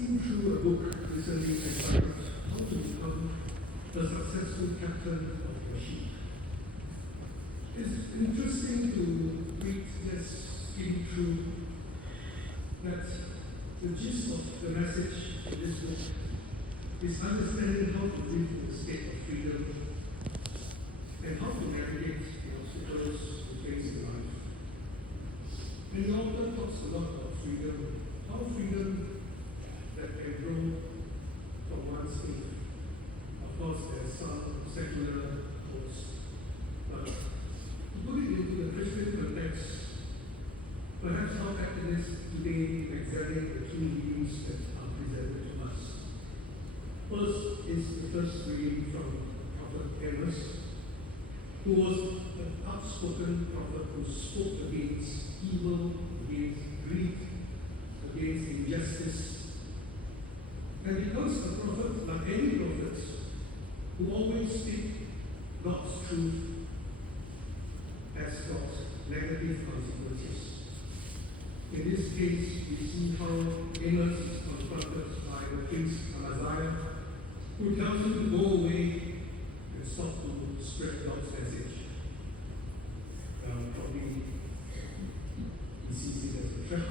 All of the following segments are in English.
skimmed through a book recently entitled How to Become a Successful Captain of Your Ship. It's interesting to read, just skim through, that the gist of the message in this book is understanding how to live in a state of freedom and how to navigate the obstacles we face in life. And the author talks a lot about freedom, how freedom that can grow from one's faith. Of course, there's some secular quotes, but to put it into the Christian context, perhaps how Catholics today examine the two readings that are presented to us. First is the first reading from Prophet Amos, who was an outspoken prophet who spoke against evil, against greed, against injustice. And becomes a prophet, like any prophets, who always speak God's truth has got negative consequences. In this case, we see how Amos is confronted by the priest Amaziah, who tells him to go away and stop to spread God's message. Probably he sees it as a threat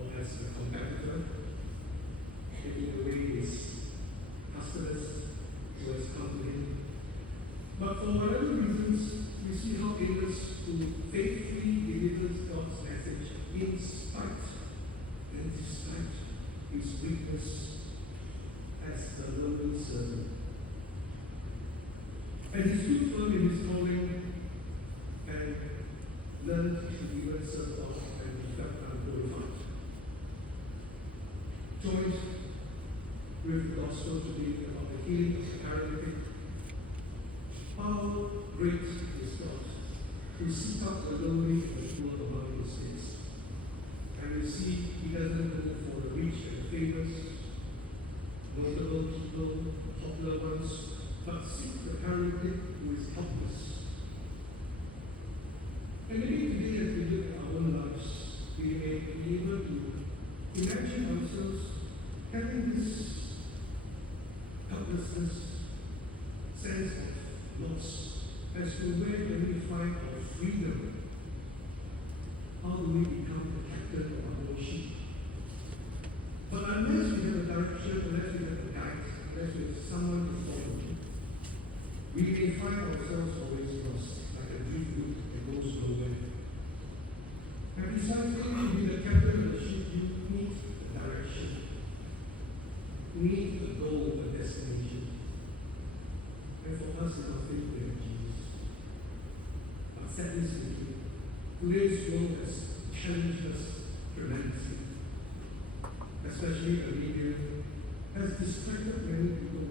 or as a competitor, taking away his customers who has come to him. But for whatever reasons, we see how Amos, who faithfully delivers God's message in spite and despite his weakness as the lowly servant. And he stood firm in his calling and learned to even serve God and be felt unglorified. Joined with the gospel today about the healing of the paralytic, how great is God to seek out the lowly and poor among his saints. And we see he doesn't go for the rich and famous, notable people, popular ones, but seek the paralytic who is helpless. And maybe today, as we look at our own lives, we may be able to imagine ourselves having this helplessness, sense of loss, as to where can we find our freedom? How do we become the captain of our own ship? But unless we have a direction, unless we have a guide, unless we have someone to follow, we may find ourselves always lost, like a dream boat that goes nowhere. And besides to be the captain of the ship, you need a direction. You need a goal, a destination. And for us in our faith, we have Jesus. But sadly speaking, today's world has challenged us tremendously. Especially the media has distracted many people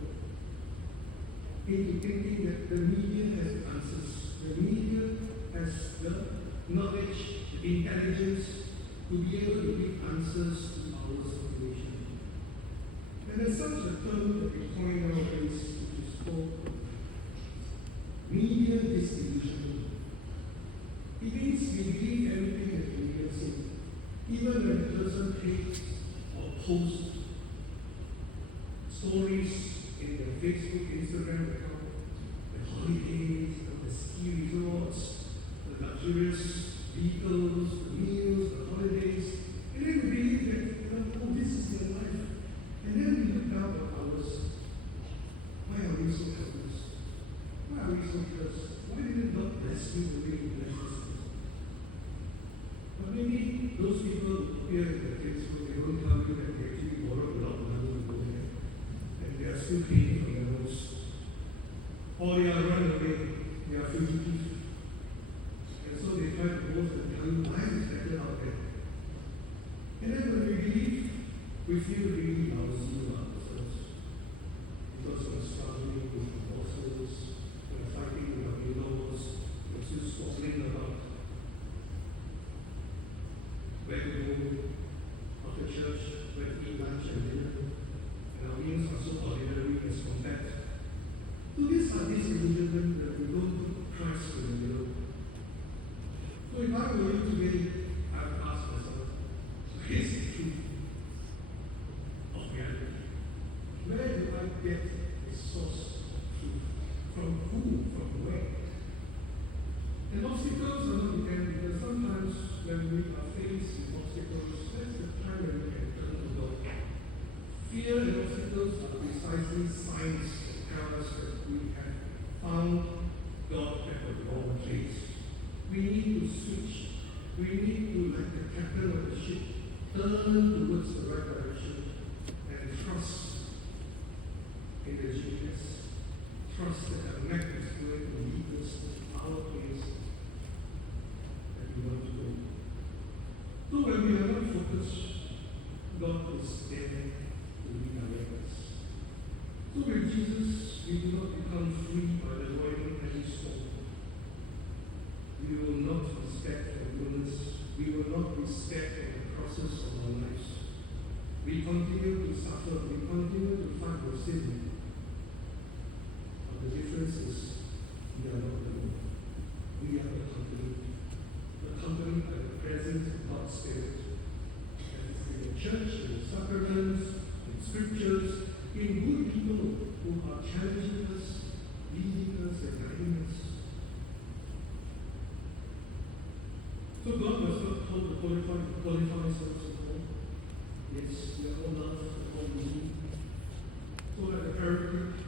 into thinking that the media has answers. The media has the knowledge, the intelligence to be able to give answers to our situation. And there's such a term that we coin nowadays, which is called media disillusionment. It means we believe everything that the media says, even when a person takes or posts stories in their Facebook, Instagram account, the holidays, the ski resorts, the luxurious vehicles, the meals, the holidays, and then we believe that, oh, this is their life. And then we look down at ours. Why are we so helpless? Why are we so cursed? Why did God bless me the way He blessed us? But maybe those people who appear in the Facebook, they won't tell you that they actually borrowed a lot of money to go there. And they are still paying for their homes. Or they are run away, they are fugitive. And so they try to boast and tell you life is better out there. And then when we believe, we feel really lousy about ourselves. Because we're struggling with bosses, we're fighting with our in-laws, we're still squabbling about where to go after church, where to eat lunch and dinner. And our meals are so ordinary as signs that tell us that we have found God at the wrong place. We need to switch. We need to, like the captain of the ship, turn towards the right direction and trust in the genius. Trust that the map is going to lead us to our place that we want to go. So when we are not focused, God is there to redirect us. So with Jesus, we do not become free by avoiding any storm. We will not be scared from illness. We will not be scared from the process of our lives. We continue to suffer. We continue to fight for sin. But the difference is we are not alone. We are accompanied by the presence of God's Spirit. And it's in the church, in the sacraments, in scriptures, in good people who are challenging us, leading us, and guiding us. So God was not called to qualify us all. Yes, we are all loved, all need. So like the paraclete,